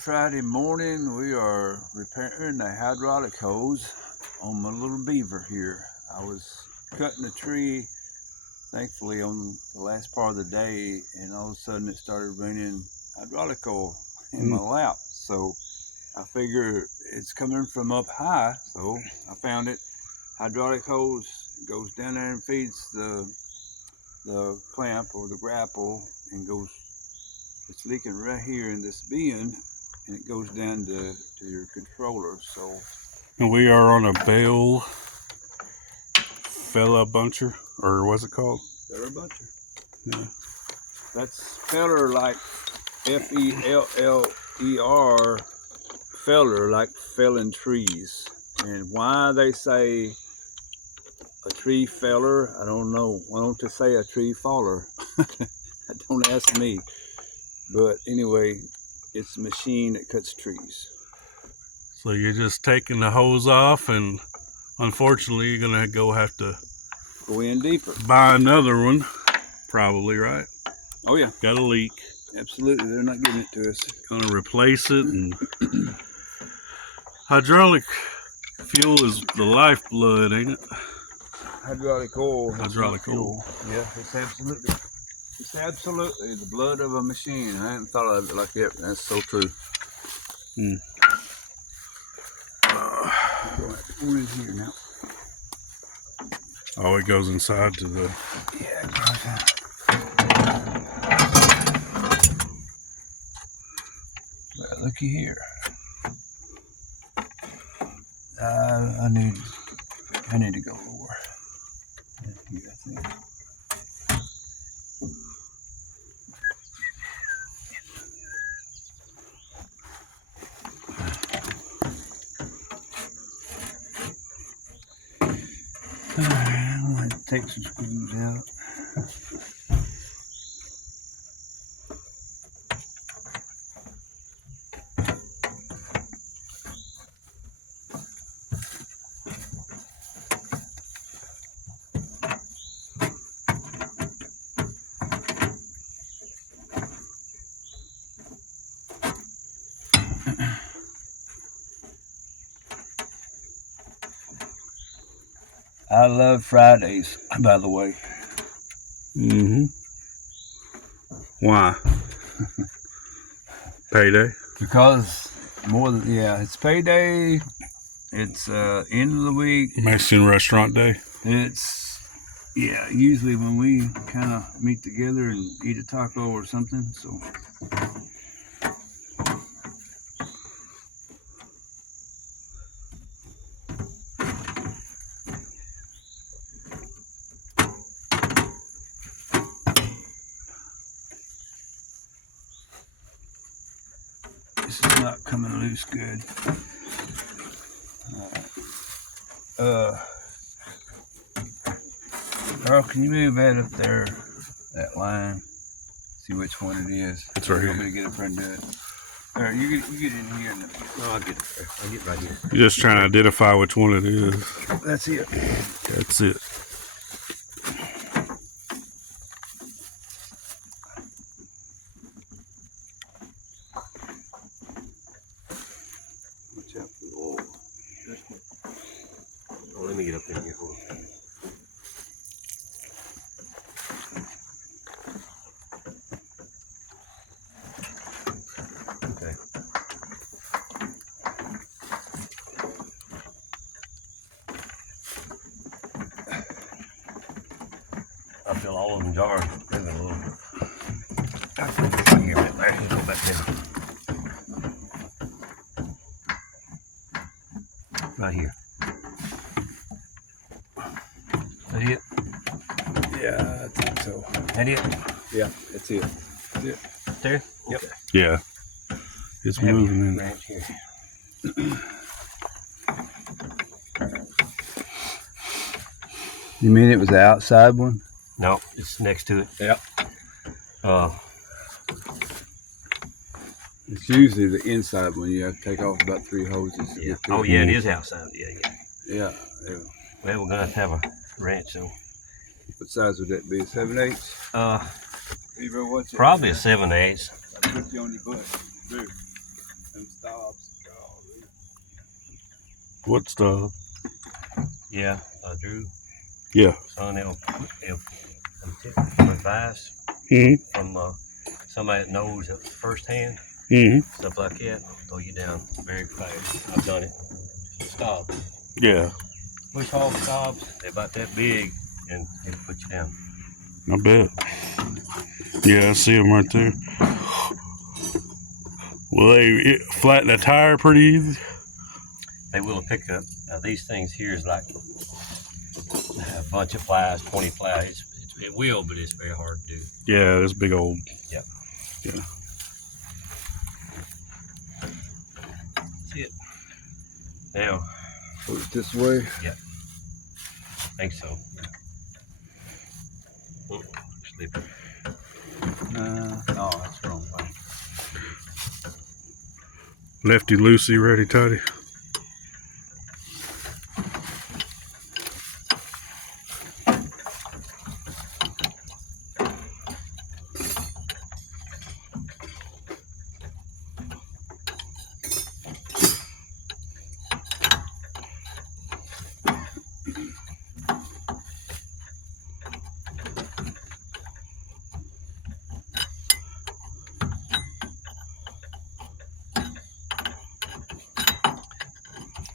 Friday morning. We are repairing the hydraulic hose on my little beaver here. I was cutting a tree, thankfully, on the last part of the day, and all of a sudden it started raining hydraulic oil in my lap. So I figure it's coming from up high, so I found it. Hydraulic hose goes down there and feeds the clamp or the grapple and goes. It's leaking right here in this bend, and it goes down to your controller. So, and we are on a Bell Fella Buncher, or what's it called? Feller buncher. Yeah. That's feller like Feller, feller like felling trees. And why they say a tree feller, I don't know. Why don't they say a tree faller? Don't ask me. But anyway, it's a machine that cuts trees. So you're just taking the hose off, and unfortunately you're gonna have to go in deeper. Buy another one, probably, right? Oh yeah. Got a leak. Absolutely, they're not giving it to us. Gonna replace it, and hydraulic fuel is the lifeblood, ain't it? Hydraulic oil. Hydraulic oil. Yeah, it's absolutely the blood of a machine. I hadn't thought of it like that. That's so true. Mm. Go in here now. Oh, it goes inside to the. Yeah, it goes in. Well, looky here. I need to go lower. Here, I think. I'm going to take some screws out. I love Fridays, by the way. Mm-hmm. Why? Payday? Because it's payday. It's end of the week. Mexican restaurant day. It's usually when we kind of meet together and eat a taco or something. So. This is not coming loose good. Carl, can you move that up there, that line? See which one it is. It's right here. I'm gonna get a friend to do it. All right, you get in here. No, I'll get right here. You're just trying to identify which one it is. That's it. That's it. Watch out for the oil. Oh, let me get up in here. Hold on. Okay. I feel all of them jars. Maybe a little. Here, there. Go back down. Right here. That it? Yeah, I think so. That it? Yeah, that's it. That's it. There? Yep. Okay. Yeah. It's moving in. Branch here. You mean it was the outside one? No, it's next to it. Yep. It's usually the inside one. You have to take off about 3 hoses. To yeah. get to Oh, it. yeah, it is outside. Yeah. Yeah. Well, we're gonna have a wrench, so. What size would that be? 7/8? What's it? Probably a 7/8. Put you on your butt. Dude. What's the? Yeah, Drew. Yeah. Son, they'll take advice Mm-hmm. from somebody that knows it firsthand, Mm-hmm. stuff like that. Throw you down very fast. I've done it. Stop. Yeah. Bush hog stobs, they're about that big, and they put you down. I bet. Yeah, I see them right there. Will they flatten the tire pretty easy? They will pick up. Now these things here is like a bunch of plies, 20 plies. It will, but it's very hard to do. Yeah, this big old. Yep. Yeah. That's it. Now, Put it this way. I think so. Sleeping. No, that's the wrong way. Lefty loosey, ready tighty.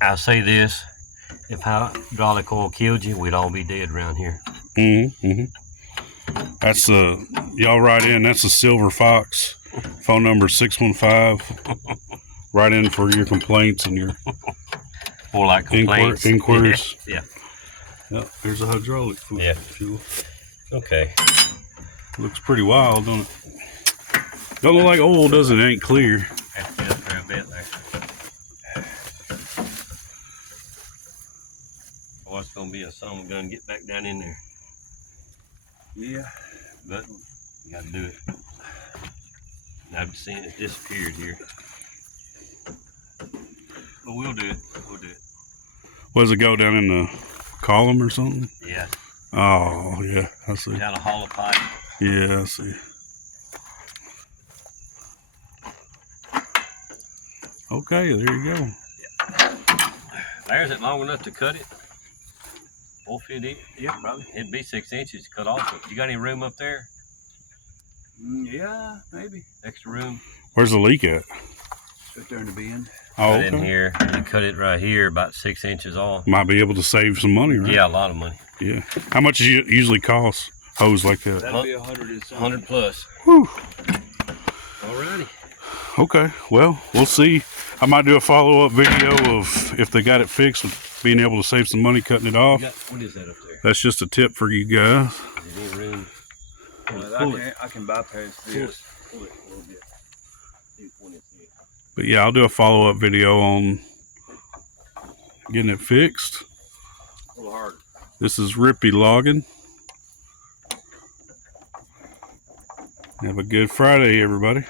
I'll say this: if hydraulic oil killed you, we'd all be dead around here. Mm-hmm. Mm-hmm. That's y'all write in. That's a Silver Fox. Phone number 615. Write in for your complaints and your More like complaints. inquiries. Yeah. Yep. There's a hydraulic Yeah. fuel. Okay. Looks pretty wild, don't it? Don't look like oil, does it? It ain't clear. Have to get up there a bit there. What's gonna be a son gun? Get back down in there. Yeah. But you gotta do it. I've seen it disappeared here. But we'll do it. We'll do it. What does it go down in the column or something? Yeah. Oh, yeah, I see. Down a hollow pipe. Yeah, I see. Okay, there you go. There's it long enough to cut it. 450. Yeah, probably. It'd be 6 inches to cut off. You got any room up there? Yeah, maybe. Extra room? Where's the leak at? Right there in the bend. Oh, Right in okay. here. You cut it right here, about 6 inches off. Might be able to save some money, right? Yeah, a lot of money. Yeah. How much does it usually cost? Hose like that? That'd be 100 and something. 100 plus. Whew. Alrighty. Okay, well, we'll see. I might do a follow-up video of if they got it fixed with being able to save some money cutting it off. What is that up there? That's just a tip for you guys. Is there any room? Well, I can bypass this. Pull it a little bit. See which one it's in. But yeah, I'll do a follow-up video on getting it fixed. A little harder. This is Rippy Logging. Have a good Friday, everybody.